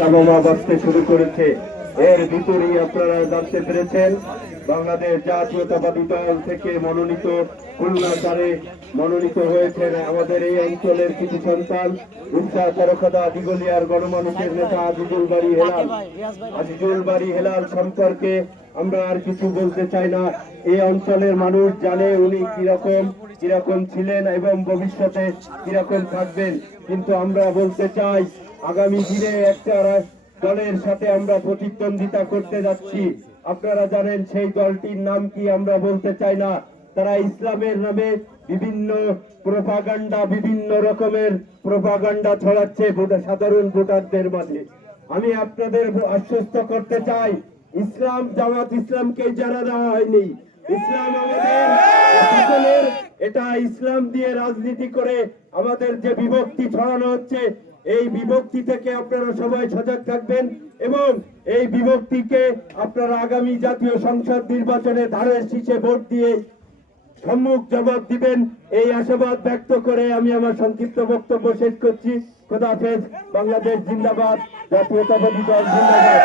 তামামা বাঁচতে শুরু করেছে। এর ভিতরেই আপনারা জানতে পেরেছেন, বাংলাদেশ জাতীয়তাবাদী দল থেকে মনোনীত খুলনা মনোনীত হয়েছেন আমাদের এই অঞ্চলের কিছু সন্তান উৎসাহ করখদা দিগলিয়ার গণমানুষের নেতা আজিজুল বাড়ি হেলাল। আজিজুল বাড়ি হেলাল সম্পর্কে আমরা আর কিছু বলতে চাই না। এই অঞ্চলের মানুষ জানে উনি কীরকম কীরকম ছিলেন এবং ভবিষ্যতে কীরকম থাকবেন। কিন্তু আমরা বলতে চাই আগামী দিনে একটা দলের সাথে আমরা প্রতিদ্বন্দ্বিতা করতে যাচ্ছি। আপনারা জানেন সেই দলটির নাম কি আমরা বলতে চাই না। তারা ইসলামের নামে বিভিন্ন প্রোপাগান্ডা, বিভিন্ন রকমের প্রোপাগান্ডা ছড়াচ্ছে সাধারণ ভোটারদের মাঝে। আমি আপনাদের আশ্বস্ত করতে চাই, ইসলাম জামাত ইসলামকে যারা দেওয়া হয়নি। ইসলাম আমাদের এটা ইসলাম দিয়ে রাজনীতি করে আমাদের যে বিভক্তি ছড়ানো হচ্ছে এই বিভক্তি থেকে আপনারা সবাই সজাগ থাকবেন এবং এই বিভক্তিকে আপনারা আগামী জাতীয় সংসদ নির্বাচনে ধারের শীষে ভোট দিয়ে সম্মুখ জবাব দিবেন এই আশাবাদ ব্যক্ত করে আমি আমার সংক্ষিপ্ত বক্তব্য শেষ করছি খোদাফেজ বাংলাদেশ জিন্দাবাদ জাতীয়তাবাদী দল জিন্দাবাদ